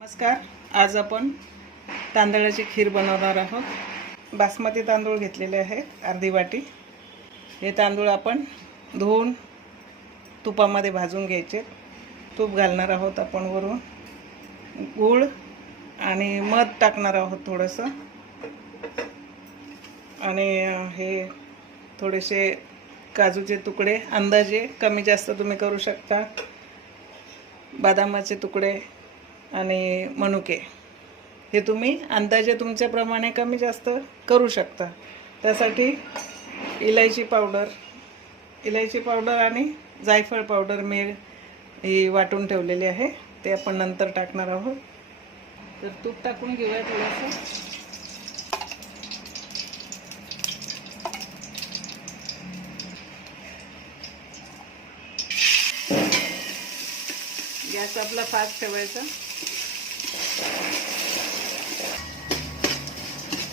नमस्कार. आज आपण तांदळाची खीर बनवणार आहोत. बासमती तांदूळ घेतलेले आहेत अर्धी वाटी. हे तांदूळ आपण धुवून तुपामध्ये भाजून घ्यायचे. तूप घालणार आहोत आपण वरून. गूळ आणि मध टाकणार आहोत थोडंसं. आणि हे थोडेसे काजूचे तुकडे अंदाजे कमी जास्त तुम्ही करू शकता. बदामाचे तुकडे आणि मनुके हे तुम्ही अंदाजे तुमच्याप्रमाणे कमी जास्त करू शकता. त्यासाठी इलायची पावडर आणि जायफळ पावडर मी ही वाटून ठेवलेली आहे. ते आपण नंतर टाकणार आहोत. तर तूप टाकून घेऊया थोडंसं. गॅस आपला फास्ट ठेवायचा.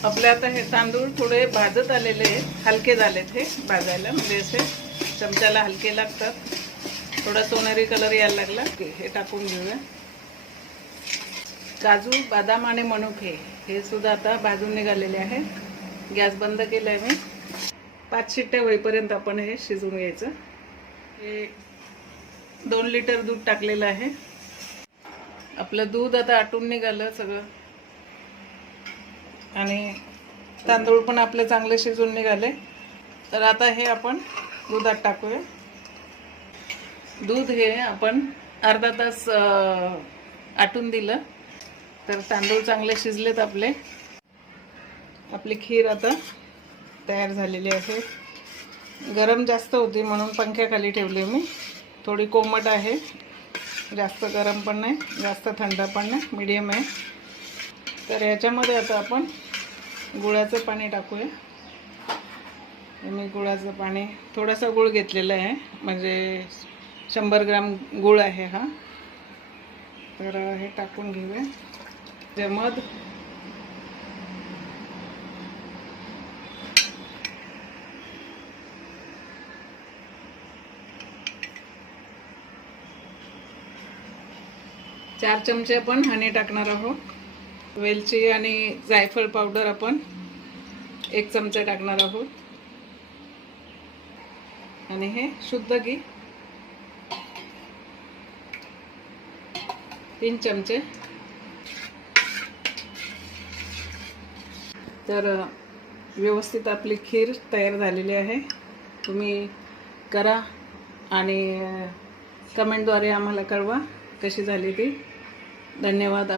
आपले आता हे तांदूळ थोडे भाजत आलेले आहेत, हलके झालेत हे भाजायला. म्हणजे असे चमच्याला हलके लागतात. थोडा सोनेरी कलर यायला लागला की हे टाकून घेऊया. काजू, बदाम आणि मनुके हे सुद्धा आता भाजून निघालेले आहे. गॅस बंद केला आहे मी. 5 शिट्ट्या होईपर्यंत आपण हे शिजवून घ्यायचं. हे 2 लिटर दूध टाकलेलं आहे. आपलं दूध आता आटून निघालं सगळं. आणि तांदूळ पण आपले चांगले शिजून निघाले. तर आता हे आपण दुधात टाकूया. दूध हे आपण अर्धा तास आटून दिलं तर तांदूळ चांगले शिजलेत आपले. आपली खीर आता तयार झालेली आहे. गरम जास्त होती म्हणून पंख्याखाली ठेवली मी. थोडी कोमट आहे, जास्त गरम पण नाही, जास्त थंड पण नाही, मीडियम आहे. तर याच्यामध्ये आता आपण गुळाचं पाणी टाकूया. मी गुळाचं पाणी, थोडासा गुळ घेतलेला आहे, म्हणजे 100 ग्राम गुळ आहे हा. तर हे टाकून घेऊया. ते मध, चार चमचे आपण हनी टाकणार आहोत. वेलची आणि जायफळ पावडर आपण 1 चमचा टाकणार आहोत. आणि हे शुद्ध घी 3 चमचे. तर व्यवस्थित आपली खीर तयार झालेली आहे. तुम्ही करा आणि कमेंटद्वारे आम्हाला कळवा कशी झाली ती. धन्यवाद.